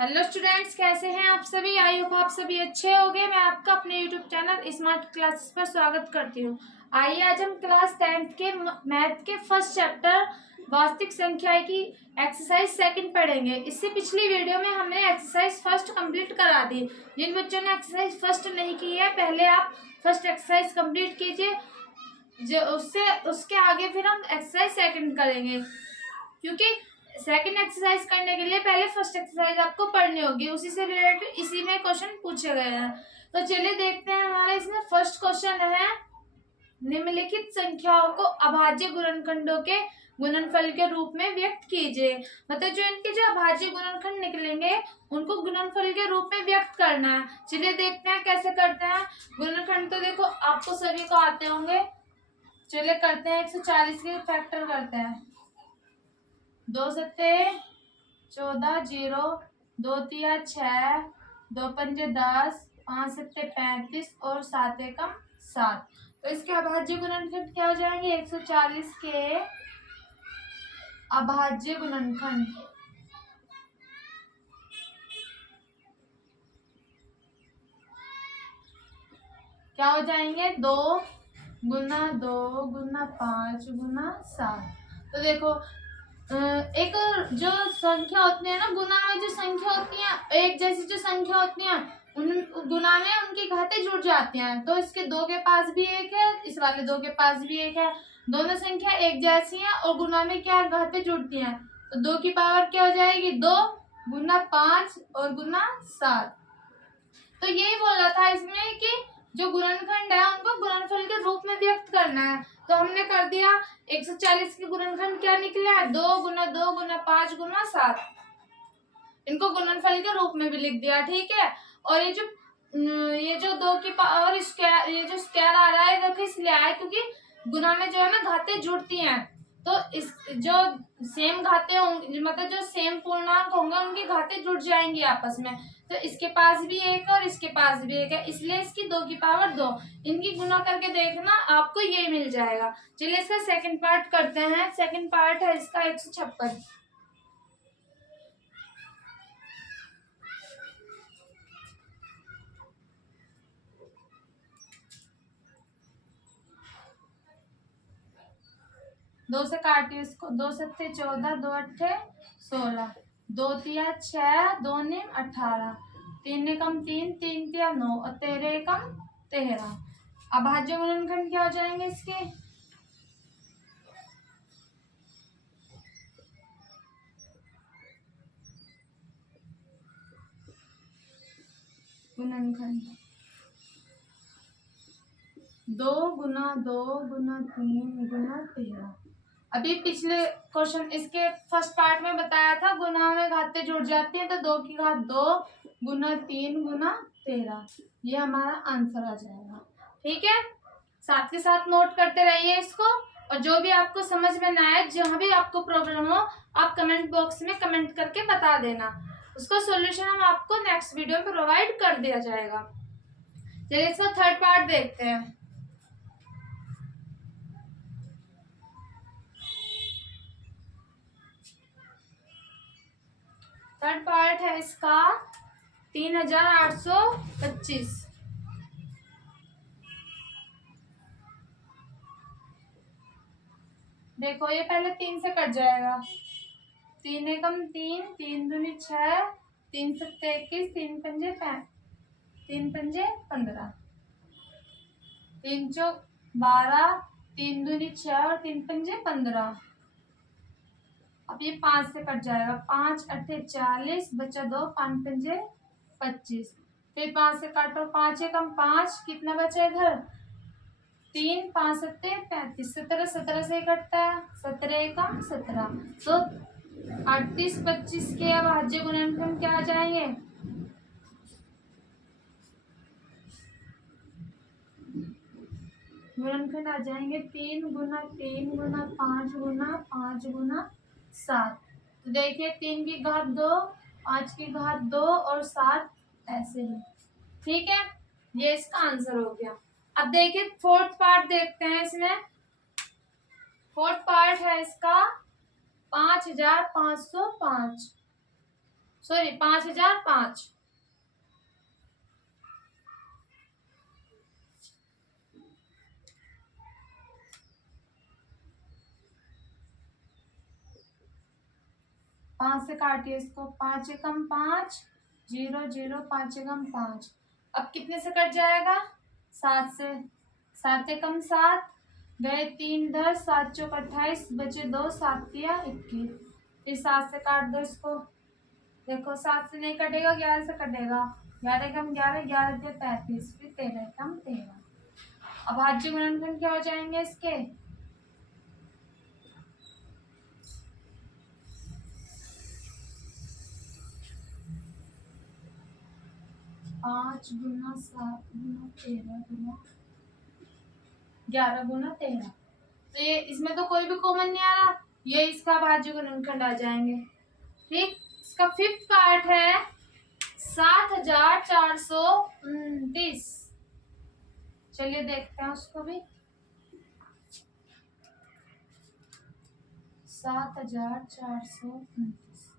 Hello students, कैसे हैं आप सभी। आई होप आप सभी अच्छे होंगे। मैं आपका अपने यूट्यूब चैनल स्मार्ट क्लासेस पर स्वागत करती हूँ। आइए आज हम क्लास 10th के मैथ के फर्स्ट चैप्टर वास्तविक संख्याएं की एक्सरसाइज सेकंड पढ़ेंगे। इससे पिछली वीडियो में हमने एक्सरसाइज फर्स्ट कंप्लीट करा दी। जिन बच्चों ने एक्सरसाइज फर्स्ट नहीं की है, पहले आप फर्स्ट एक्सरसाइज कंप्लीट कीजिए, जो उसके आगे फिर हम एक्सरसाइज सेकंड करेंगे, क्योंकि सेकंड एक्सरसाइज करने के लिए पहले फर्स्ट एक्सरसाइज आपको पढ़नी होगी। उसी से रिलेटेड इसी में क्वेश्चन पूछे गए हैं। तो चलिए देखते हैं। हमारा इसमें फर्स्ट क्वेश्चन है, निम्नलिखित संख्याओं को अभाज्य गुणनखंडों के गुणनफल के रूप में व्यक्त कीजिए। मतलब जो इनके जो अभाज्य गुणनखंड निकलेंगे उनको गुणनफल के रूप में व्यक्त करना है। चलिए देखते हैं कैसे करते हैं। गुणनखंड तो देखो आपको सभी को आते होंगे। चलिए करते हैं, 140 के फैक्टर करते हैं। 2 सत्ते 14, 0, 2 तिया 6, 2 पंजे 10, 5 सत्ते 35 और 7 एकम 7। तो इसके अभाज्य गुणनखंड क्या हो जाएंगे? 140 के अभाज्य गुणनखंड क्या हो जाएंगे? 2 गुना 2 गुना 5 गुना 7। तो देखो एक जो संख्या होती है ना, गुना में जो संख्या होती है, एक जैसी जो संख्या होती है, उन गुना में उनकी घातें जुड़ जाती हैं। तो इसके 2 के पास भी एक है, इस वाले 2 के पास भी एक है। दोनों संख्या एक जैसी हैं और गुना में क्या घातें जुड़ती हैं। तो 2 की पावर क्या हो जाएगी? 2 गुना 5 और गुना 7। तो यही बोला था इसमें कि जो गुणनखंड है उनको गुणनफल के रूप में व्यक्त करना है। तो हमने कर दिया। 140 के गुणनखंड क्या निकले हैं? 2 गुना 2 गुना 5 गुना 7। इनको गुणनफल के रूप में भी लिख दिया, ठीक है। और ये जो 2 की पावर स्क्वायर, ये जो स्क्वायर आ रहा है देखो इसलिए आया क्योंकि गुना में जो है ना घातें जुड़ती हैं। तो इस जो सेम घातें होंगी, मतलब जो सेम पूर्णांक होंगे उनकी घातें जुड़ जाएंगी आपस में। तो इसके पास भी एक है और इसके पास भी एक है, इसलिए इसकी 2 की पावर 2। इनकी गुना करके देखना, आपको ये मिल जाएगा। चलिए इसका सेकंड पार्ट करते हैं। सेकंड पार्ट है इसका 156। दो से काटिए इसको। 2 सत्ते 14, 2 अट्ठे 16, 2 तिया 6, 2 निम 18, 3 एकम 3, 3 तिया 9 और 13 एकम 13। अभाज्य गुणनखंड क्या हो जाएंगे इसके? गुणनखंड 2 गुना 2 गुना 3 गुना 13। अभी पिछले क्वेश्चन इसके फर्स्ट पार्ट में बताया था, गुना में घातें जुड़ जाती हैं। तो 2 की घात 2 गुना 3 गुना 13, ये हमारा आंसर आ जाएगा, ठीक है। साथ के साथ नोट करते रहिए इसको। और जो भी आपको समझ में ना आए, जहाँ भी आपको प्रॉब्लम हो, आप कमेंट बॉक्स में कमेंट करके बता देना। उसका सॉल्यूशन हम आपको नेक्स्ट वीडियो में प्रोवाइड कर दिया जाएगा। चलिए इसका थर्ड पार्ट देखते हैं। थर्ड पार्ट है इसका 3825। देखो ये पहले 3 से कट जाएगा। 3 एकम 3, 3 दूनी 6, 3 सत्ते 21, 3 पंजे 15, 3 चौक 12, 3 दूनी 6 और 3 पंजे 15। अब ये 5 से कट जाएगा। 5 अट्ठे 40, बचा 2, 5 पंजे 25। फिर 5 से काटो, 5 एकम 5, कितना बचा इधर? 3, 5 सत्ते 35, 17 17 से कटता है। 17 एकम 17। तो 38 25 के अभाज्य गुणनखंड क्या आ जाएंगे? गुणनखंड आ जाएंगे 3 गुना 3 गुना 5 गुना 5 गुना 7। तो देखिए 3 की घात 2, 5 की घात 2 और 7 ऐसे ही, ठीक है। ये इसका आंसर हो गया। अब देखिए फोर्थ पार्ट देखते हैं इसमें। फोर्थ पार्ट है इसका 5505। सॉरी 5005। पांच से काटिए इसको, 5 एकम 5, 0 0, 5 एकम 5। अब कितने से कट जाएगा? 7 से। 7 एकम 7, गए 3 इधर, 7 चौक 28, बचे 2, 7 तिया 21। फिर 7 से काट दो इसको। देखो 7 से नहीं कटेगा, 11 से कटेगा। 11 एकम 11, 11 तिया 33, फिर 13 एकम 13। अब भाज्य गुणनखंड क्या हो जाएंगे इसके? 5 गुना 7 गुना 13 गुना 11 गुना 13। तो ये इसमें तो कोई भी कॉमन नहीं आ रहा, ये इसका भाज्य गुणनखंड आ जाएंगे। ठीक, इसका फिफ्थ पार्ट है 7429। चलिए देखते हैं उसको भी। 7429।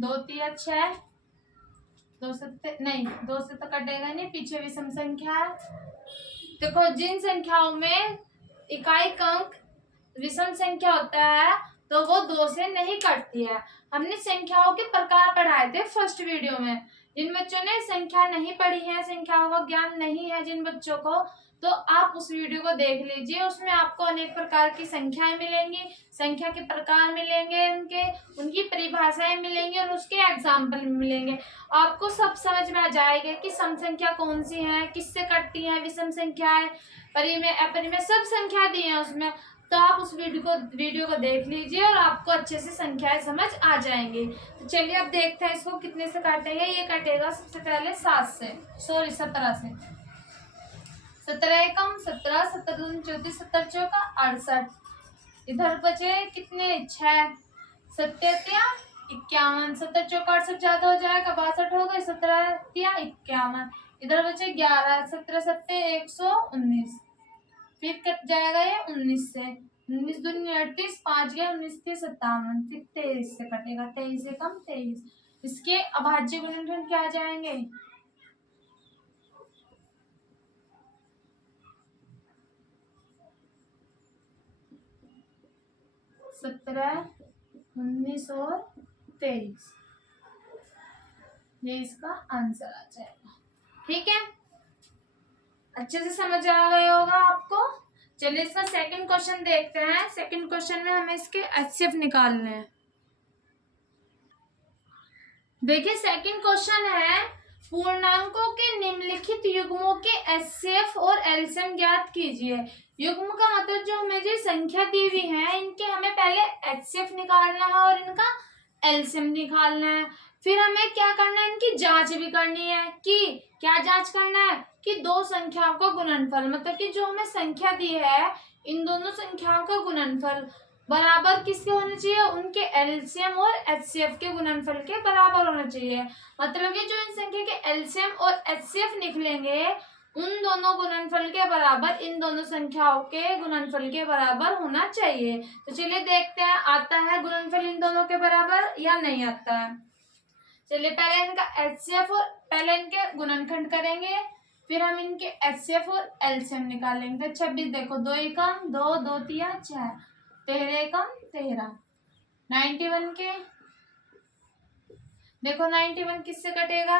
2 तिया 6, 2 से नहीं, 2 से तो कटेगा नहीं, पीछे विषम संख्या है। देखो जिन संख्याओं में इकाई अंक विषम संख्या होता है तो वो 2 से नहीं कटती है। हमने संख्याओं के प्रकार पढ़ाए थे फर्स्ट वीडियो में। जिन बच्चों ने संख्या नहीं पढ़ी है, संख्याओं का ज्ञान नहीं है जिन बच्चों को, तो आप उस वीडियो को देख लीजिए। उसमें आपको अनेक प्रकार की संख्याएं मिलेंगी, संख्या के प्रकार मिलेंगे, उनकी परिभाषाएं मिलेंगी और उसके एग्जाम्पल मिलेंगे। आपको सब समझ में आ जाएगा कि सम संख्या कौन सी है, किससे कटती है, विषम संख्याएं, परिमेय अपरिमेय सब संख्या दी है उसमें। तो आप उस वीडियो को देख लीजिए और आपको अच्छे से संख्याएं समझ आ जाएंगी। तो चलिए अब देखते हैं इसको कितने से काटेंगे। ये कटेगा सबसे पहले 7 से, सॉरी 17 से। 17 एकम 17, 17 दूनी 34, 17 चौका 68। इधर बचे कितने? 6, 7 तिया 51, 17 चौका 68 ज्यादा हो जाएगा, 62 हो गए, 17 तिया 51। इधर बचे 11, 17 सत्ते 119। फिर कट जाएगा ये 19 से, 19 दूनी 38, 5 गया 19 थे 57, फिर 23 से कटेगा, 23 से कम 23। इसके अभाज्य गुणनखंड क्या आ जाएंगे? 17, 19 और 23। ये इसका आंसर आ जाएगा। ठीक है, अच्छे से समझ आ गया होगा आपको। चलिए इसका सेकंड क्वेश्चन देखते हैं। सेकंड क्वेश्चन में हमें इसके एचसीएफ निकालने हैं। देखिए सेकंड क्वेश्चन है, पूर्णांकों के निम्नलिखित युग्मों के एचसीएफ और एलसीएम ज्ञात कीजिए। युग्म का मतलब जो हमें जो संख्या दी हुई है, इनके हमें पहले एचसीएफ निकालना है और इनका एलसीएम निकालना है। फिर हमें क्या करना है, इनकी जांच भी करनी है। कि क्या जांच करना है? कि दो संख्याओं का गुणनफल, मतलब कि जो हमें संख्या दी है, इन दोनों संख्याओं का गुणनफल बराबर किसके होने चाहिए? उनके एलसीएम और एचसीएफ के गुणनफल के बराबर होना चाहिए। मतलब कि जो इन संख्या के एलसीएम और एचसीएफ निकलेंगे, उन दोनों गुणनफल के बराबर इन दोनों संख्याओं के गुणनफल के बराबर होना चाहिए। तो चलिए देखते हैं, आता है गुणनफल इन दोनों के बराबर या नहीं आता है। चलिए पहले इनका एचसीएफ और पहले इनके गुणनखंड करेंगे, फिर हम इनके एचसीएफ और एलसीएम निकालेंगे। तो 26 देखो, 2 एकम 2, 2 तिया 6, 13 एकम 13। 91 के देखो, 91 किससे कटेगा?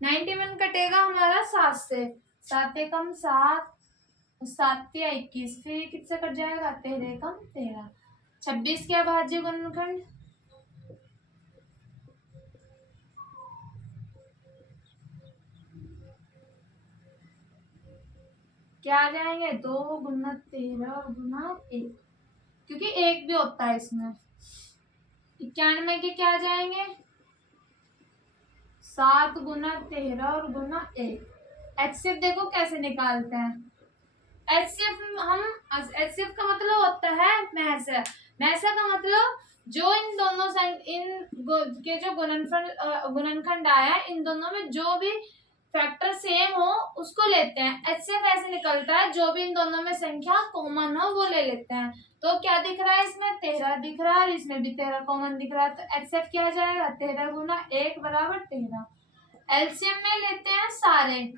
91 कटेगा हमारा 7 से। 7 एकम 7, 7 तिया 21, फिर किससे कट जाएगा? 13 एकम 13। 26 के अभाज्य गुणनखंड क्या आ जाएंगे? 2 गुना 13 गुना 1, क्योंकि 1 भी होता है इसमें। 91 के क्या आ जाएंगे? 7 गुना 13 और गुना 1। एचसीएफ देखो कैसे निकालते हैं। एचसीएफ का मतलब होता है महसा। महसा का मतलब जो इन दोनों के जो गुणनखंड आया है, इन दोनों में जो भी फैक्टर सेम हो उसको लेते हैं। HCF ऐसे निकलता है जो भी इन दोनों में संख्या कॉमन हो वो ले लेते हैं। तो क्या दिख रहा है इसमें 13 दिख रहा है और इसमें भी 13 कॉमन दिख रहा है। तो HCF क्या आ जाएगा 13 गुना 1 बराबर 13। एलसीएम में लेते हैं सारे,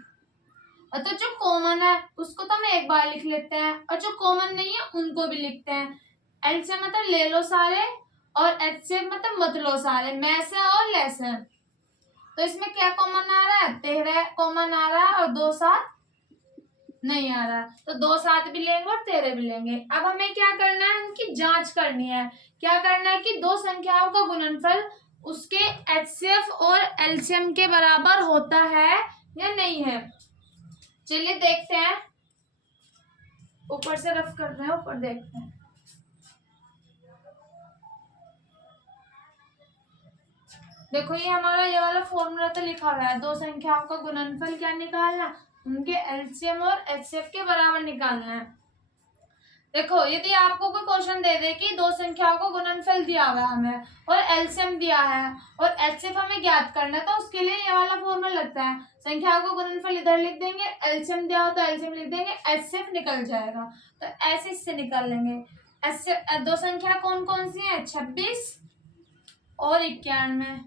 और तो जो कॉमन है उसको तो हम एक बार लिख लेते हैं और जो कॉमन नहीं है उनको भी लिखते हैं। एलसीएम मतलब ले लो सारे और एचसीएफ मतलब मत लो सारे, में से और ले से। तो इसमें क्या कॉमन आ रहा है 13 कॉमन आ रहा है और 2 7 नहीं आ रहा, तो 2 7 भी लेंगे और 13 भी लेंगे। अब हमें क्या करना है उनकी जांच करनी है। क्या करना है कि दो संख्याओं का गुणनफल उसके एचसीएफ और एलसीएम के बराबर होता है या नहीं है। चलिए देखते हैं, ऊपर से रफ कर रहे हैं, ऊपर देखते हैं। देखो ये हमारा ये वाला फॉर्मूला तो लिखा हुआ है, दो संख्याओं का गुणनफल क्या निकालना, उनके एलसीएम और एचसीएफ के बराबर निकालना है। देखो यदि आपको कोई क्वेश्चन दे दे कि दो संख्याओं का गुणनफल दिया हुआ है हमें और एलसीएम दिया है और एचसीएफ हमें ज्ञात करना है, तो उसके लिए ये वाला फॉर्मूला लगता है। संख्याओं का गुणनफल इधर लिख देंगे, एलसीएम दिया हो तो एलसीएम लिख देंगे, एचसीएफ निकल जाएगा। तो ऐसे इससे निकाल लेंगे। दो संख्या कौन कौन सी है 26 और 91,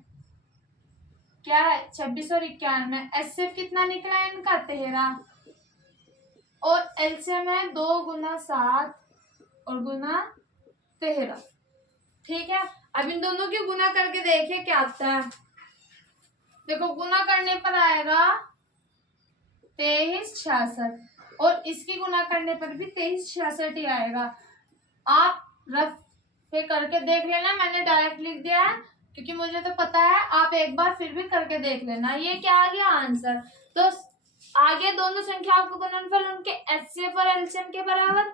क्या है 26 और 91। एचसीएफ कितना निकला है इनका 13 और एलसीएम है 2 गुना 7 और गुना 13। ठीक है, अब इन दोनों की गुना करके देखिए क्या आता है। देखो गुना करने पर आएगा 2366 और इसकी गुना करने पर भी 2366 ही आएगा। आप रफ पे करके देख लेना, मैंने डायरेक्ट लिख दिया है क्योंकि मुझे तो पता है, आप एक बार फिर भी करके देख लेना। ये क्या आ गया आंसर। तो आगे दोनों संख्याओं का गुणनफल उनके एचसीएफ और एलसीएम के बराबर।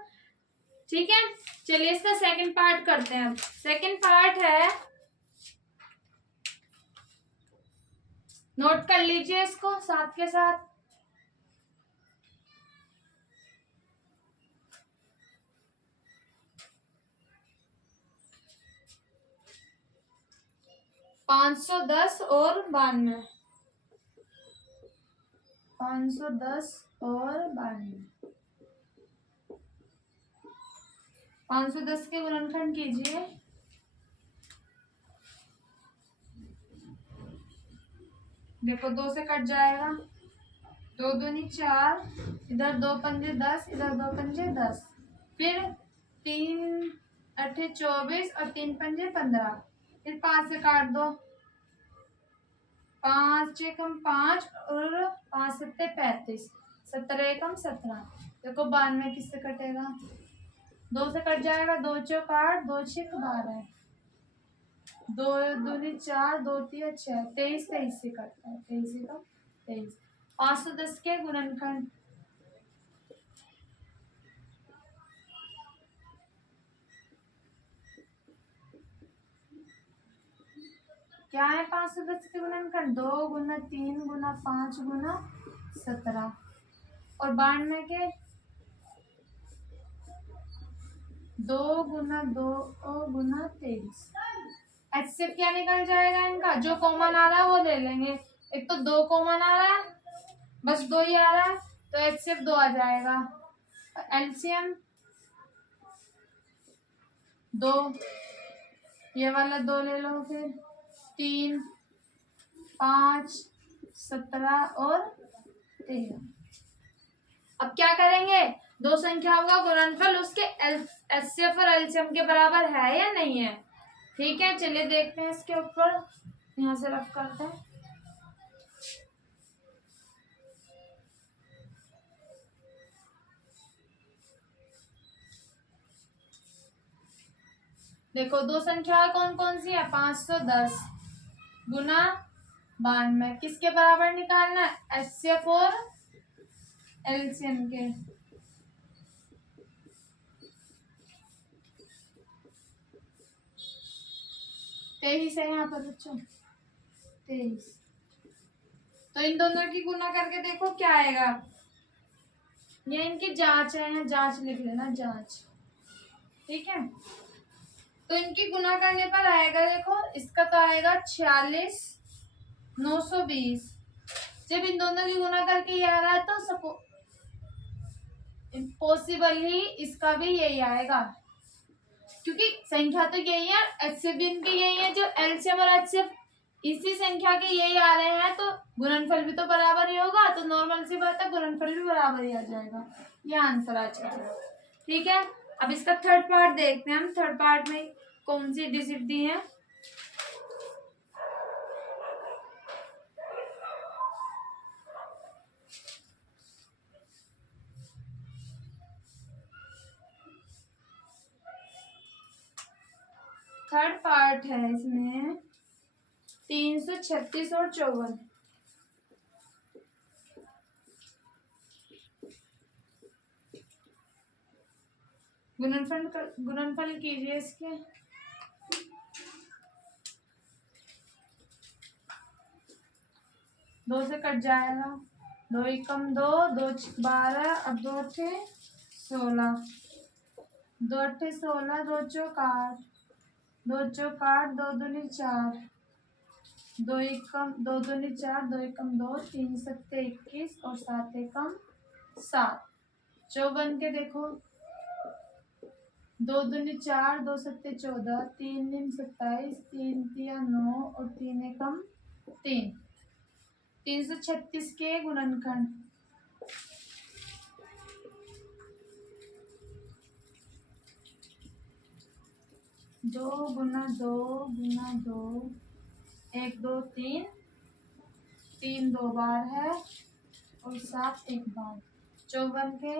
ठीक है, चलिए इसका सेकंड पार्ट करते हैं। सेकंड पार्ट है, नोट कर लीजिए इसको साथ के साथ। पाँच सौ दस और 92, 510 और 92। 510 के गुणनखंड कीजिए। देखो 2 से कट जाएगा, 2 दूनी 4, इधर 2 पंजे 10, इधर 2 पंजे 10, फिर 3 अठे 24 और 3 पंजे 15, फिर 5 से काट दो, 5 एकम 5 और 5 सत्ते 35, 17 एकम 17। देखो 92 किससे कटेगा 2 से कट जाएगा, 2 चौक 8, 2 छक 12, 2 दूनी 4, 2 तिया 6, 23 23 से कटता है, 23 एकम 23। 510 के गुणनखंड क्या है 510 के गुणनखंड 2 गुना 3 गुना 5 गुना 17 और 92 के 2 गुना 2 गुना 23। एचसीएफ क्या निकल जाएगा इनका, जो कॉमन आ रहा है वो ले लेंगे। एक तो 2 कॉमन आ रहा है, बस 2 ही आ रहा है, तो एचसीएफ 2 आ जाएगा। एलसीएम 2, ये वाला 2 ले लो, फिर 3 5 17 और 13। अब क्या करेंगे, दो संख्याओं का गुणनफल उसके एचसीएफ और एलसीएम के बराबर है या नहीं है। ठीक है, चलिए देखते हैं इसके ऊपर, यहाँ से रफ करते हैं। देखो दो संख्या कौन कौन सी है 510 गुना 92, किसके बराबर निकालना है एचसीएफ और एलसीएम के। तेईस है यहाँ पर बच्चों, 23। तो इन दोनों की गुना करके देखो क्या आएगा। ये इनकी जांच है, यहाँ जांच लिख लेना, जांच। ठीक है, तो इनकी गुना करने पर आएगा, देखो इसका तो आएगा 46 920, जब इन दोनों की गुना करके ये आ रहा है तो इम्पॉसिबल ही इसका भी यही आएगा, क्योंकि संख्या तो यही है, एचसीएफ भी इनके यही है, जो एलसीएम और एचसीएफ इसी संख्या के यही आ रहे हैं, तो गुणनफल भी तो बराबर ही होगा, तो नॉर्मल सी बात है गुणनफल भी बराबर ही आ जाएगा। ये आंसर आ जाएगा। ठीक है, अब इसका थर्ड पार्ट देखते हैं हम। थर्ड पार्ट में कौन सी डिजिट दी है। थर्ड पार्ट है इसमें 336 और 54। गुणनफल कीजिए इसके। दो से कट जाएगा, 2 एकम 2, 2 12, अब 2 थे 16, 2 अट्ठे 16, 2 चौक 8, 2 चौक 8, 2 दूनी 4, 2 एकम 2 दूनी 4, 2 एकम 2, 3 सत्ते 21 और 7 एकम 7। 54 के देखो, 2 दूनी 4, 2 सत्ते 14, 3 नीम 27, 3 तिया 9 और 3 एकम 3। 336 के गुणनखंड। दो गुना दो गुना दो, 1 2 3, 3 2 बार है और 7 एक बार। 54 के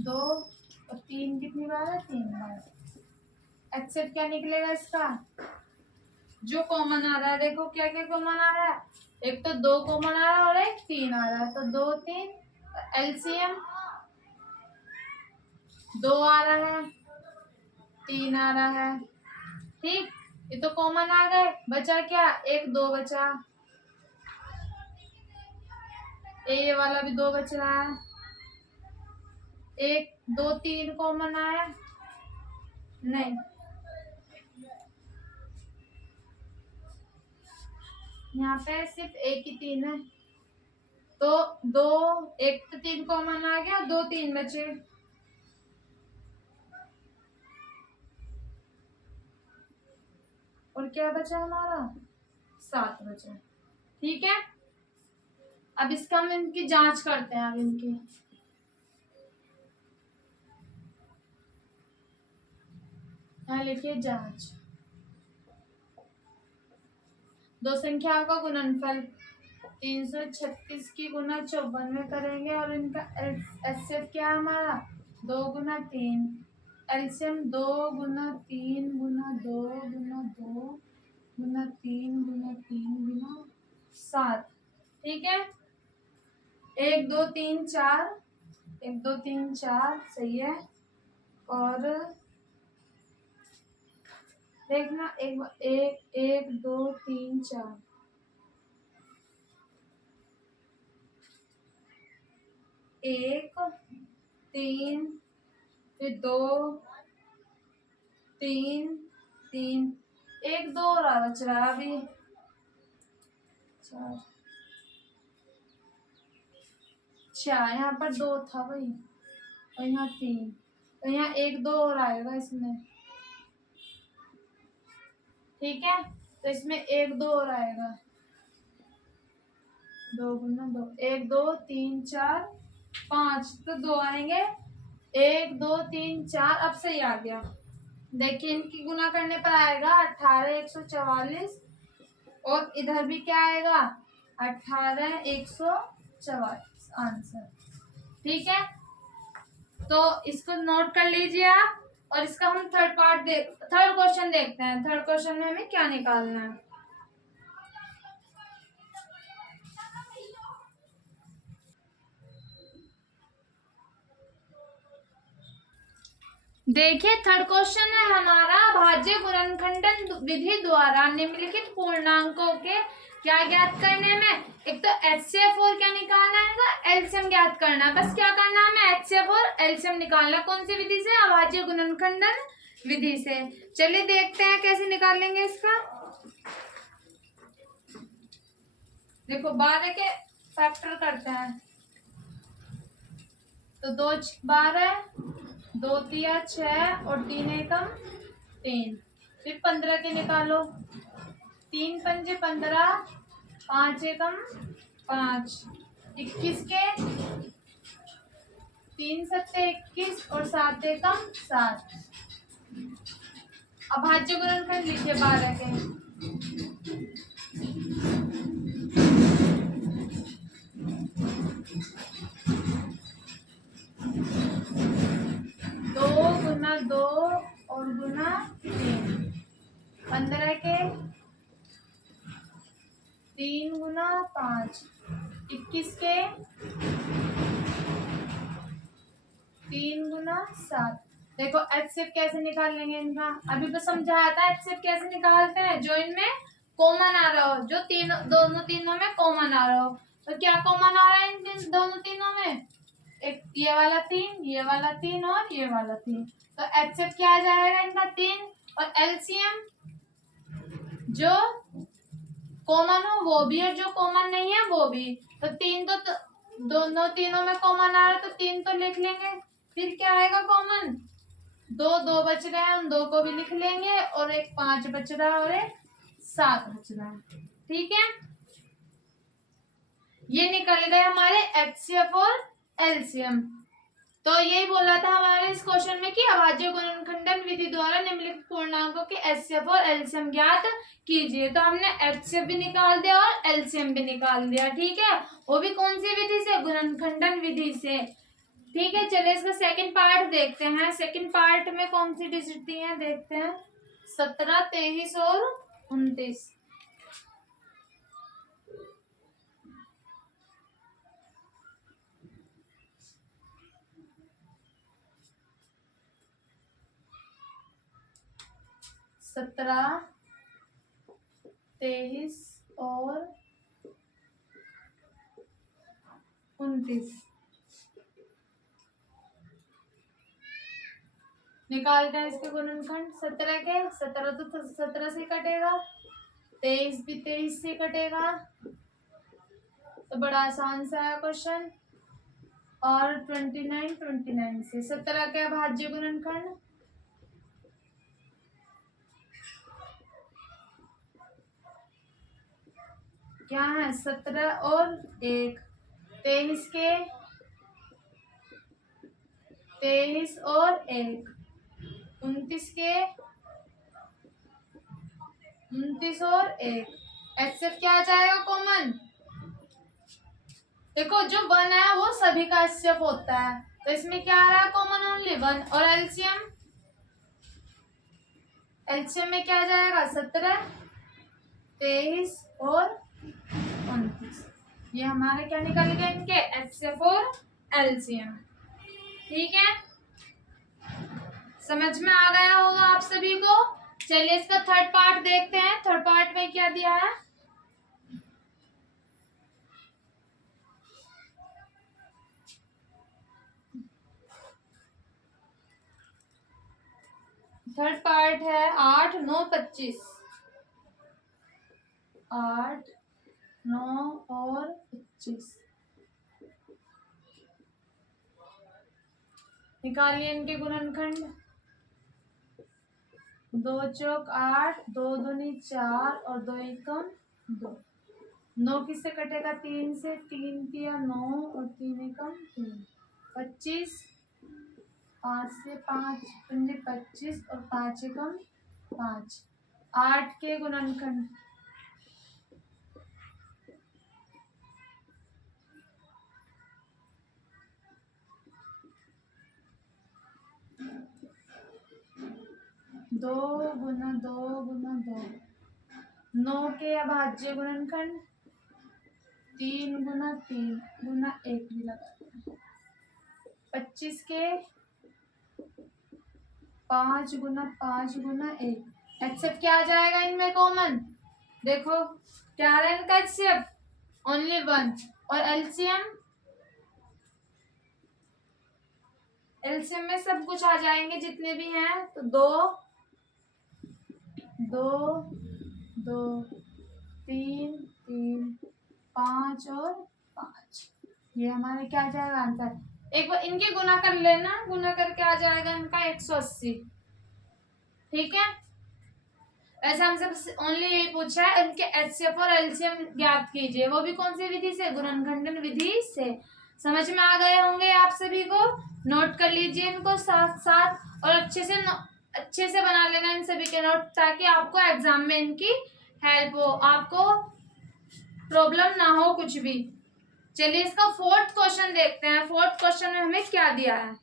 2 और 3 कितनी बार है, 3 बार। एक्सेप्ट क्या निकलेगा इसका, जो कॉमन आ रहा है, देखो क्या क्या कॉमन आ रहा है, एक तो 2 कॉमन आ रहा है और एक 3 आ रहा है, तो 2 3, एलसीएम 2 आ रहा है, 3 आ रहा है। ठीक, ये तो कॉमन आ गए, बचा क्या, 1 2 बचा, ये वाला भी 2 बच रहा है, 1 2 3 कॉमन आया नहीं, यहाँ पे सिर्फ 1 ही 3 है, तो 2 1 तो 3 कॉमन आ गया, 2 3 बचे, और क्या बचा हमारा, 7 बचा। ठीक है, अब इसका हम इनकी जांच करते हैं। अब इनकी यहाँ लिखिए जांच। दो संख्याओं का गुणनफल 336 की गुना 54 में करेंगे और इनका एचसीएफ क्या है हमारा, 2 गुना 3, एलसीएम 2 गुना 3 गुना 2 गुना 2 गुना 3 गुना 3 गुना 7। ठीक है, 1 2 3 4, 1 2 3 4 सही है, और देखना 1 1 2 3 4, 1 3 फिर 2 3 3, 1 2 और बच रहा है अभी 4 4, यहाँ पर 2 था भाई और यहाँ 3, तो यहाँ 1 2 और आएगा इसमें। ठीक है, तो इसमें 1 2 और आएगा, 2 गुना 2, 1 2 3 4 5, तो 2 आएंगे, 1 2 3 4। अब सही आ गया, देखिए इनकी गुना करने पर आएगा 18 144, और इधर भी क्या आएगा 18 144 आंसर। ठीक है, तो इसको नोट कर लीजिए आप, और इसका हम थर्ड क्वेश्चन देखते हैं। थर्ड क्वेश्चन में हमें क्या निकालना है। देखिए थर्ड क्वेश्चन है हमारा, भाज्य गुणनखंडन विधि द्वारा निम्नलिखित पूर्णांकों के क्या ज्ञात करने में। एक तो एचसीएफ और क्या निकालना है, एलसीएम ज्ञात करना है। बस क्या करना है, हमें एचसीएफ और एलसीएम निकालना। कौन सी विधि से, अभाज्य गुणनखंडन विधि से। चलिए देखते हैं कैसे निकालेंगे इसका। देखो 12 के फैक्टर करते हैं तो 2 12, 2 तिया 6 और 3 एकम 3। फिर 15 के निकालो, 3 पंजे 15, 5 एकम 5, 21 के 3 सत्ते 21 और 7 एकम 7। अभाज्य गुणनखंड लिखिए 12 के। दो गुना 2 और गुना 3, 15 के 3 गुना 5, 21 के 3 गुना 7। देखो HCF कैसे निकाल लेंगे इनका, अभी तो समझाया था HCF कैसे निकालते हैं। जो इनमें कॉमन आ रहा हो, जो दोनों तीनों में कॉमन आ रहा हो, तो क्या कॉमन आ रहा है इन दोनों तीनों में, एक ये वाला 3, ये वाला 3 और ये वाला 3। तो HCF क्या आ जाएगा इनका 3, और LCM जो कॉमन हो वो भी और जो कॉमन नहीं है वो भी। तो 3 तो दोनों तीनों में कॉमन आ रहा है तो 3 तो लिख लेंगे। फिर क्या आएगा कॉमन, 2 बच रहे हैं, उन 2 को भी लिख लेंगे, और एक 5 बच रहा है और एक 7 बच रहा है। ठीक है, ये निकल गए हमारे HCF और LCM। तो यही बोला था हमारे इस क्वेश्चन में कि अभाज्य गुणनखंडन विधि द्वारा निम्नलिखित पूर्णांकों के HCF और LCM ज्ञात कीजिए। तो हमने HCF भी निकाल दिया और LCM भी निकाल दिया। ठीक है, वो भी कौन सी विधि से, गुणनखंडन विधि से। ठीक है, चलिए इसका सेकंड पार्ट देखते हैं। सेकंड पार्ट में कौन सी डिजिट दी है देखते हैं, 17, 23 और 29। सत्रह, 23 और 29 निकालते हैं इसके गुणनखंड। 17 के 17 तो 17 से कटेगा, 23 भी 23 से कटेगा, तो बड़ा आसान सा है क्वेश्चन। और 29 से 17 के अभाज्य गुणनखंड, क्या है 17 और 1, 23 के 23 और 1, 29 के 29 और 1। HCF क्या आ जाएगा कॉमन, देखो जो 1 है वो सभी का HCF होता है, तो इसमें क्या आ रहा है कॉमन, ओनली 1। और LCM में क्या आ जाएगा, 17, 23 और 29। ये हमारे क्या निकल गए इनके HCF और LCM। ठीक है, समझ में आ गया होगा आप सभी को। चलिए इसका थर्ड पार्ट देखते हैं। थर्ड पार्ट में क्या दिया है, थर्ड पार्ट है 8, 9, 25। 8, 9 और 25 निकालिए इनके गुणनखंड। 2 चौक 8, 2 दूनी 4 और 2 एकम 2। 9 किससे कटेगा, 3 से, 3 तिया 9 और 3 एकम 3, 25। 5 से 5 पंजे 25 और 5 एकम 5। 8 के गुणनखंड, 2 गुना 2 गुना 2। 9 के अभाज्य गुणनखंड, 3 गुना 3 गुना 1 भी लगा। 25 के 5 गुना 5 गुना 1। HCF क्या आ जाएगा इनमें कॉमन, देखो क्या आ रहा है इनका HCF, ओनली 1। और LCM में सब कुछ आ जाएंगे जितने भी हैं, तो 2 2 2 3 3 5 और 5, ये हमारे क्या आ जाएगा आंसर। एक बार इनके गुना कर लेना, गुना करके आ जाएगा इनका 180। ठीक है, ऐसा हमसे ओनली ये पूछा है इनके एचसीएफ और एलसीएम ज्ञात कीजिए, वो भी कौन सी विधि से, गुणनखंडन विधि से। समझ में आ गए होंगे आप सभी को, नोट कर लीजिए इनको साथ साथ और अच्छे से बना लेना इन सभी के नोट, ताकि आपको एग्जाम में इनकी हेल्प हो, आपको प्रॉब्लम ना हो कुछ भी। चलिए इसका फोर्थ क्वेश्चन देखते हैं, फोर्थ क्वेश्चन में हमें क्या दिया है।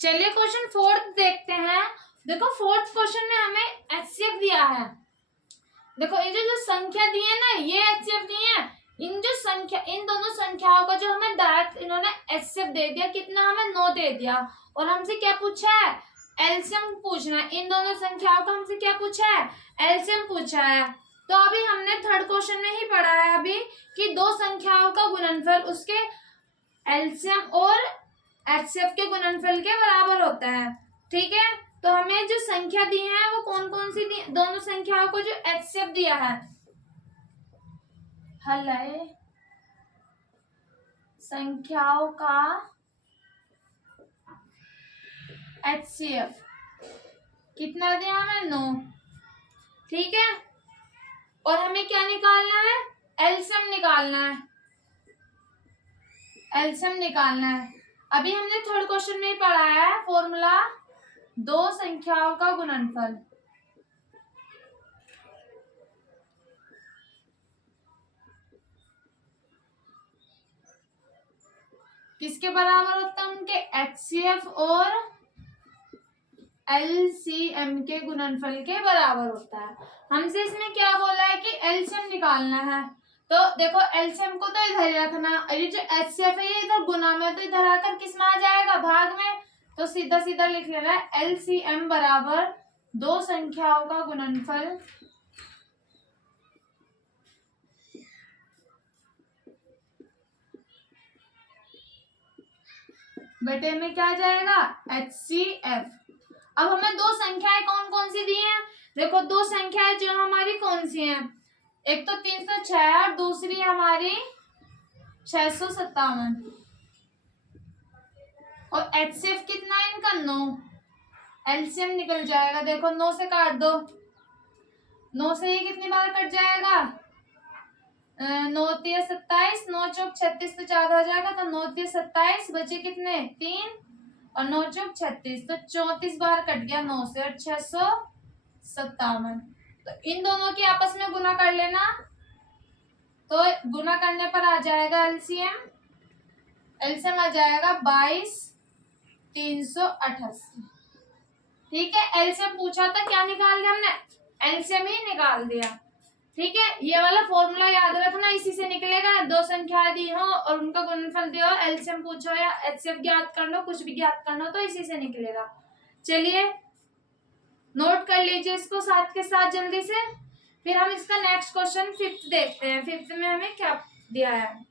चलिए क्वेश्चन फोर्थ देखते हैं। देखो फोर्थ क्वेश्चन में हमें एचसीएफ दिया है। देखो ये जो संख्या दी है ना, ये एचसीएफ दी है। इन जो संख्या, इन दोनों संख्याओं का जो हमें डायरेक्ट इन्होंने एचसीएफ दे दिया, कितना हमें 9 दे दिया, और हमसे क्या पूछा है, एलसीएम पूछना है। इन दोनों संख्याओं का हमसे क्या पूछा है, एलसीएम पूछा है। तो अभी हमने थर्ड क्वेश्चन में ही पढ़ा है अभी कि दो संख्याओं का गुणनफल उसके एलसीएम और एचसीएफ के गुणनफल के बराबर होता है। ठीक है, तो हमें जो संख्या दी है वो कौन कौन सी दी, दोनों संख्याओं को जो एचसीएफ दिया है, हल है संख्याओं का एचसीएफ कितना दिया हमें, 9। ठीक है, और हमें क्या निकालना है, एलसीएम निकालना है, एलसीएम निकालना है। अभी हमने थर्ड क्वेश्चन में ही पढ़ा है फॉर्मूला, दो संख्याओं का गुणनफल। किसके बराबर होता है, उनके एचसीएफ और एलसीएम के गुणनफल के बराबर होता है। हमसे इसमें क्या बोला है कि एलसीएम निकालना है, तो देखो एलसीएम को तो इधर ही रखना, ये जो एचसीएफ है ये इधर गुना में, तो इधर आकर किस में आ जाएगा, भाग में। तो सीधा सीधा लिख लेना है एलसीएम बराबर दो संख्याओं का गुणनफल बेटे में क्या आ जाएगा, एचसीएफ। अब हमें दो संख्याएं कौन कौन सी दी हैं, देखो दो संख्याएं जो हमारी कौन सी हैं, एक तो 306 और दूसरी हमारी 657, और एचसीएफ कितना है इनका, 9। एलसीएम निकल जाएगा, देखो 9 से काट दो, 9 से ये कितनी बार कट जाएगा, 9 तिया 27, 9 चौक 36, तो ज्यादा हो जाएगा, तो 9 तिया 27, बचे कितने 3, और 9 चौक 36, तो 34 बार कट गया 9 से, और 657। तो इन दोनों की आपस में गुना कर लेना, तो गुना करने पर आ जाएगा एलसीएम, एलसीएम आ जाएगा 22,388। ठीक है, एलसीएम पूछा था, क्या निकाल दिया हमने, एलसीएम ही निकाल दिया। ठीक है, ये वाला फॉर्मूला याद रखना, इसी से निकलेगा, दो संख्या दी हो और उनका गुणनफल दिया हो, एलसीएम पूछो या एचसीएफ ज्ञात करना, कुछ भी ज्ञात करना, तो इसी से निकलेगा। चलिए नोट कर लीजिए इसको साथ के साथ जल्दी से, फिर हम इसका नेक्स्ट क्वेश्चन फिफ्थ देखते हैं। फिफ्थ में हमें क्या दिया है,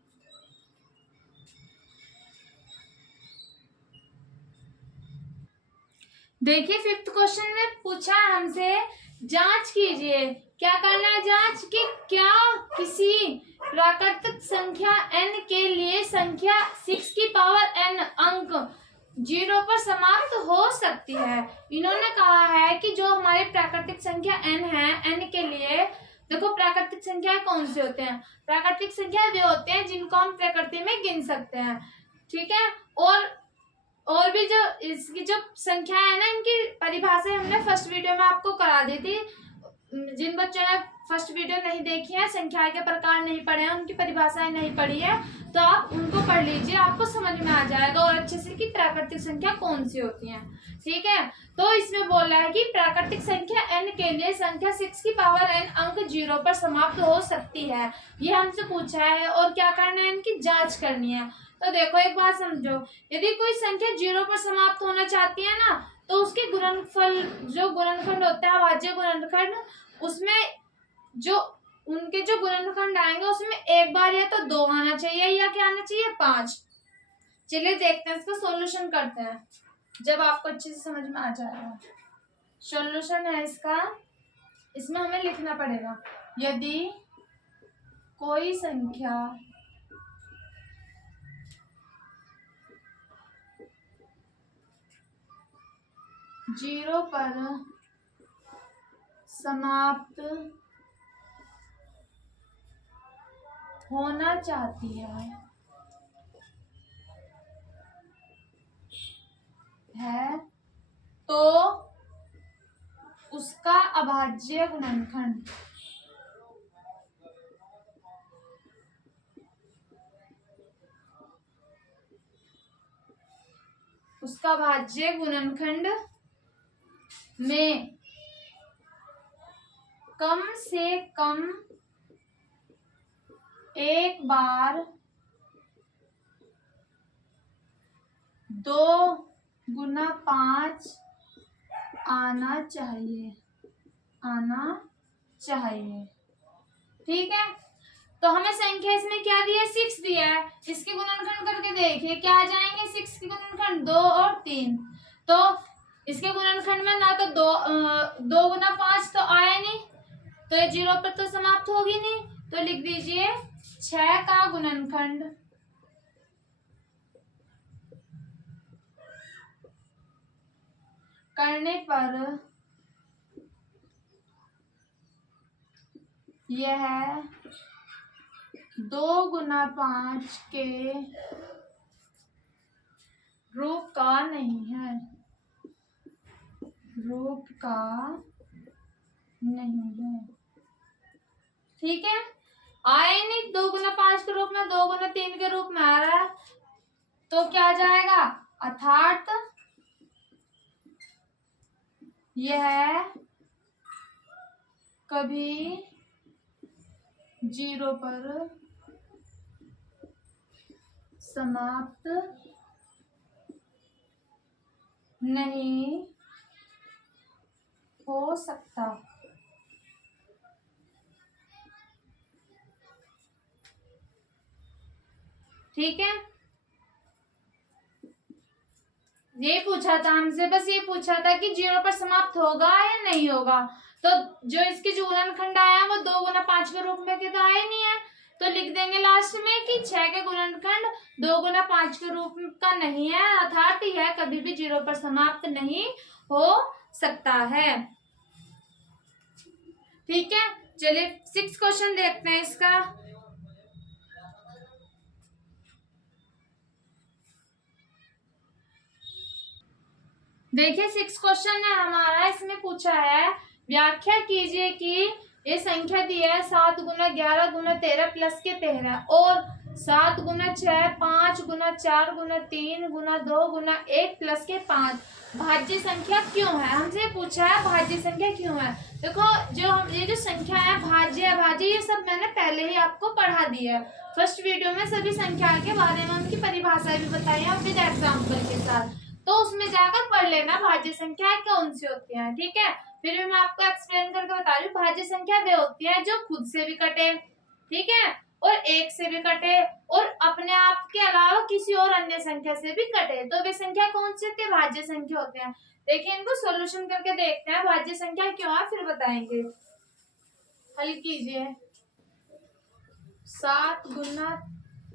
देखिए फिफ्थ क्वेश्चन में पूछा है हमसे, जांच कीजिए, क्या करना है, जांच कि क्या किसी प्राकृतिक संख्या n के लिए संख्या 6 की पावर n अंक 0 पर समाप्त हो सकती है। इन्होंने कहा है कि जो हमारे प्राकृतिक संख्या n है, n के लिए देखो प्राकृतिक संख्याएं कौन से होते हैं, प्राकृतिक संख्या वे होते हैं जिनको हम प्रकृति में गिन सकते हैं। ठीक है, और भी जो इसकी जो संख्या है ना, इनकी परिभाषा हमने फर्स्ट वीडियो में आपको करा दी थी। जिन बच्चों ने फर्स्ट वीडियो नहीं देखी है, संख्या के प्रकार नहीं पढ़े हैं, उनकी परिभाषाएं नहीं पढ़ी है, तो आप उनको पढ़ लीजिए, आपको समझ में आ जाएगा और अच्छे से कि प्राकृतिक संख्या कौन सी होती है। ठीक है, तो इसमें बोल रहा है कि प्राकृतिक संख्या n के लिए संख्या 6 की पावर n अंक 0 पर समाप्त हो सकती है, ये हमसे पूछा है, और क्या करना है, इनकी जांच करनी है। तो देखो एक बात समझो, यदि कोई संख्या 0 पर समाप्त होना चाहती है ना, तो उसके गुणनफल जो गुणनखंड होता है, अभाज्य गुणनखंड, उसमें जो उनके जो गुणनखंड आएंगे उसमें एक बार या तो 2 आना चाहिए या क्या आना चाहिए, 5। चलिए देखते हैं, इसका सॉल्यूशन करते हैं, जब आपको अच्छे से समझ में आ जाएगा। सॉल्यूशन है इसका इसमें हमें लिखना पड़ेगा, यदि कोई संख्या जीरो पर समाप्त होना चाहती है तो उसका अभाज्य गुणनखंड में कम से कम एक बार 2 × 5 आना चाहिए। ठीक है, तो हमें संख्या इसमें क्या दिया है, 6 दिया है। इसके गुणनखंड करके देखिए क्या आ जाएंगे, 6 के गुणनखंड 2 और 3। तो इसके गुणनखंड में ना तो 2 × 5 तो आया नहीं, तो ये 0 पर तो समाप्त होगी नहीं, तो लिख दीजिए 6 का गुणनखंड करने पर यह 2 × 5 के रूप का नहीं है, ठीक है। आए नहीं 2 × 5 के रूप में, 2 × 3 के रूप में आ रहा है, तो क्या जाएगा, अर्थात यह कभी 0 पर समाप्त नहीं हो सकता। ठीक है, ये पूछा था हमसे, बस ये पूछा था कि 0 पर समाप्त होगा या नहीं होगा। तो जो इसके जो गुणनखंड आया वो 2 × 5 के रूप में के तो आए नहीं है, तो लिख देंगे लास्ट में कि 6 के गुणनखंड 2 × 5 के रूप का नहीं है, अर्थात यह कभी भी 0 पर समाप्त नहीं हो सकता है। ठीक है, चलिए 6 क्वेश्चन देखते हैं इसका। देखिए 6 क्वेश्चन है हमारा, इसमें पूछा है व्याख्या कीजिए कि ये संख्या दी है 7 × 11 × 13 प्लस के 13 और 7 × 6 5 × 4 × 3 × 2 × 1 प्लस के 5 भाज्य संख्या क्यों है। हमसे पूछा है भाज्य संख्या क्यों है। देखो ये जो संख्या है भाज्य अभाज्य ये सब मैंने पहले ही आपको पढ़ा दिया है, फर्स्ट वीडियो में सभी संख्या के बारे में उनकी परिभाषा भी बताई है विद एग्जाम्पल के साथ, तो उसमें जाकर पढ़ लेना भाज्य संख्याएं कौन सी होती हैं। ठीक है, फिर भी मैं आपको एक्सप्लेन करके बता रही हूँ। भाज्य संख्या वे होती है जो खुद से भी कटे, ठीक है, और एक से भी कटे और अपने आप के अलावा किसी और अन्य संख्या से भी कटे, तो वे संख्या कौन सी होती है, भाज्य संख्या होते हैं। देखिए इनको सॉल्यूशन करके देखते हैं भाज्य संख्या क्यों है, फिर बताएंगे। हल कीजिए 7 ×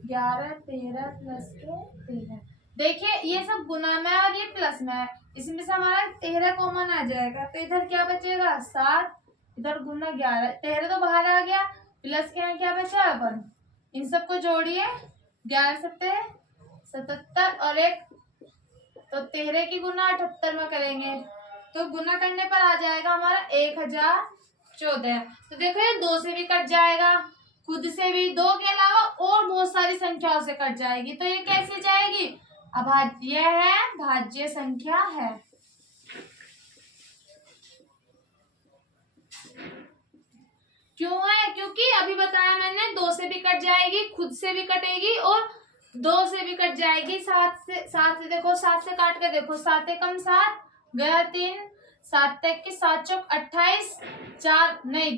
11 13 प्लस के 13। देखिए ये सब गुना में और ये प्लस में है, इसमें से हमारा 13 कॉमन आ जाएगा, तो इधर क्या बचेगा 7, इधर गुना 11, 13 तो बाहर आ गया, प्लस के यहाँ क्या बचा 1, इन सबको जोड़िए 11 7 77 और 1, तो 13 की गुना 78 में करेंगे तो गुना करने पर आ जाएगा हमारा 1014। तो देखो ये 2 से भी कट जाएगा, खुद से भी, 2 के अलावा और बहुत सारी संख्याओं से कट जाएगी, तो ये कैसे जाएगी, अभाज्य है, भाज्य संख्या है। क्यों है, क्योंकि अभी बताया मैंने 2 से भी कट जाएगी, खुद से भी कटेगी और 2 से भी कट जाएगी, 7 से देखो 7 से काट के देखो, 7 कम 7 गया 3, 7 तक की 7 चौक 28, 4 नहीं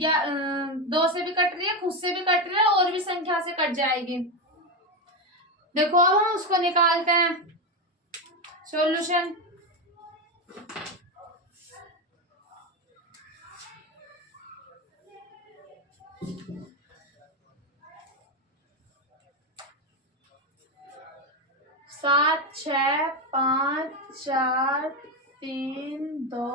2 से भी कट रही है, खुद से भी कट रही है और भी संख्या से कट जाएगी। देखो अब हम उसको निकालते हैं सॉल्यूशन। 7 6 5 4 3 2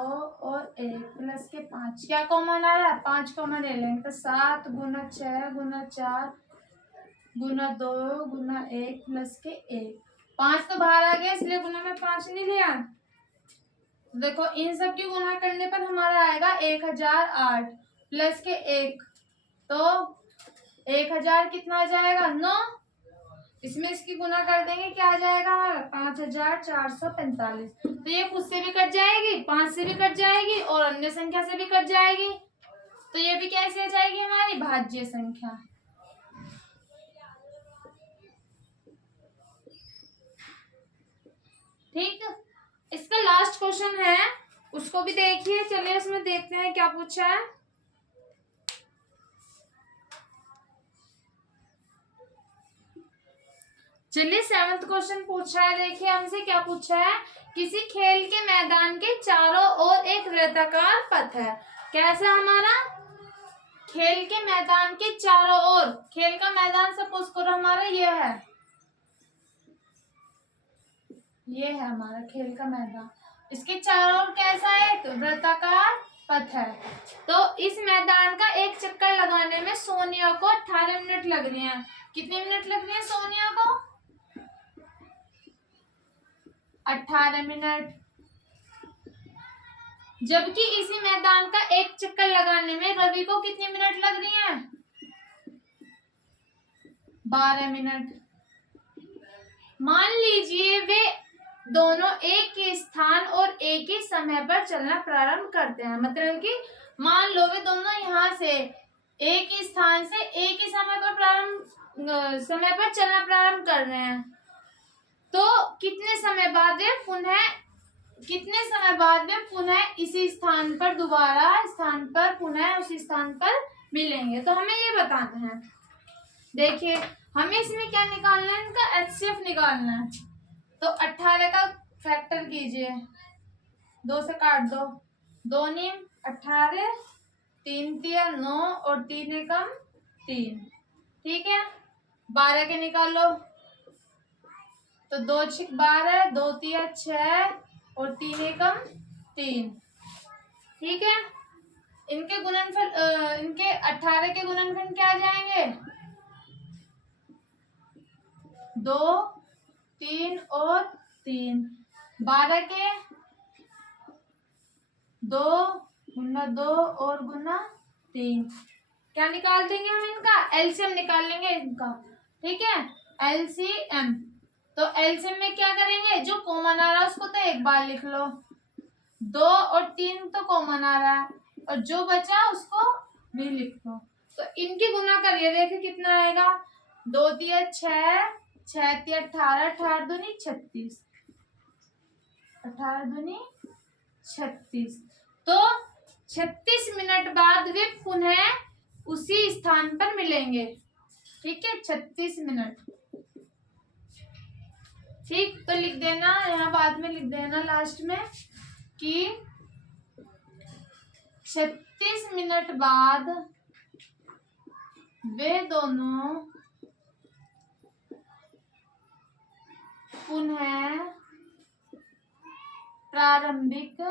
और 1 प्लस के 5, क्या कॉमन आ रहा है? 5 कॉमन ले लेंगे तो 7 गुना 6 गुना 4 गुना 2 गुना 1 प्लस के 1। 5 तो बाहर आ गया इसलिए गुना में 5 नहीं लिया। देखो इन सब की गुना करने पर हमारा आएगा 1008 प्लस के 1, तो 1000 कितना आ जाएगा? 9। इसमें इसकी गुना कर देंगे, क्या आ जाएगा हमारा? 5445। तो ये खुद से भी कट जाएगी, 5 से भी कट जाएगी और अन्य संख्या से भी कट जाएगी। तो ये भी कैसे आ जाएगी? हमारी भाज्य संख्या। ठीक, इसका लास्ट क्वेश्चन है, उसको भी देखिए। चलिए इसमें देखते हैं क्या पूछा है। चलिए 7th क्वेश्चन पूछा है, देखिए हमसे क्या पूछा है। किसी खेल के मैदान के चारों ओर एक वृत्ताकार पथ है। कैसा हमारा? खेल के मैदान के चारों ओर, खेल का मैदान सपोज करो हमारा ये है, ये है हमारा खेल का मैदान। इसके चारों ओर कैसा है? एक वृत्ताकार पथ है। तो इस मैदान का एक चक्कर लगाने में सोनिया को 18 मिनट लग रही हैं। कितने मिनट लग रही हैं सोनिया को? 18 मिनट। जबकि इसी मैदान का एक चक्कर लगाने में रवि को कितने मिनट लग रही हैं? 12 मिनट। मान लीजिए वे दोनों एक ही स्थान और एक ही समय पर चलना प्रारंभ करते हैं। मतलब कि मान लो वे दोनों यहाँ से एक ही स्थान से एक ही समय पर चलना प्रारंभ कर रहे हैं, तो कितने समय बाद वे पुनः इसी स्थान पर उसी स्थान पर मिलेंगे। तो हमें ये बताना है। देखिए हमें इसमें क्या निकालना है? इनका HCF निकालना है। तो 18 का फैक्टर कीजिए, 2 से काट दो, 2 नीम 18, 3 तिया 9 और 3 एकम 3। ठीक है, 12 के निकालो तो 2 छिक 12, 2 तिया 6 और 3 एकम 3। ठीक है, इनके गुणनफल इनके 18 के गुणनफल क्या आ जाएंगे? 2 3 और 3। 12 के 2 गुना 2 और गुना 3, क्या निकाल देंगे हम? इनका एलसीएम निकाल लेंगे इनका। ठीक है, एलसीएम। तो एलसीएम में क्या करेंगे? जो कॉमन आ रहा है उसको तो एक बार लिख लो, 2 और 3 तो कॉमन आ रहा है और जो बचा उसको भी लिख लो। तो इनकी गुना करिए, देखिए कितना आएगा। 2 तिया 6, 6 तिया 18, 18 दूनी 36, 18 दूनी 36। तो 36 मिनट बाद वे पुनः उसी स्थान पर मिलेंगे। ठीक है, 36 मिनट। ठीक, तो लिख देना यहाँ, बाद में लिख देना लास्ट में कि 36 मिनट बाद वे दोनों पुनः प्रारंभिक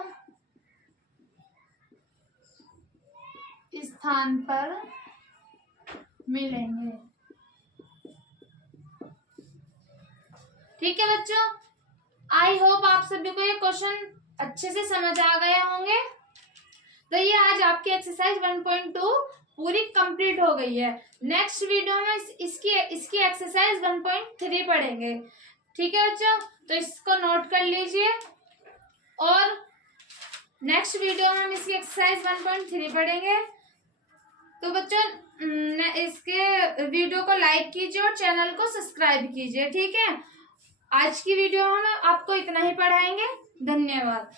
स्थान पर मिलेंगे। ठीक है बच्चों, आई होप आप सभी को ये क्वेश्चन अच्छे से समझ आ गए होंगे। तो ये आज आपकी एक्सरसाइज 1.2 पूरी कंप्लीट हो गई है। नेक्स्ट वीडियो में इसकी एक्सरसाइज 1.3 पढ़ेंगे। ठीक है बच्चों, तो इसको नोट कर लीजिए और नेक्स्ट वीडियो में हम इसकी एक्सरसाइज 1.3 पढ़ेंगे। तो बच्चों इसके वीडियो को लाइक कीजिए और चैनल को सब्सक्राइब कीजिए। ठीक है, आज की वीडियो हम आपको इतना ही पढ़ाएंगे। धन्यवाद।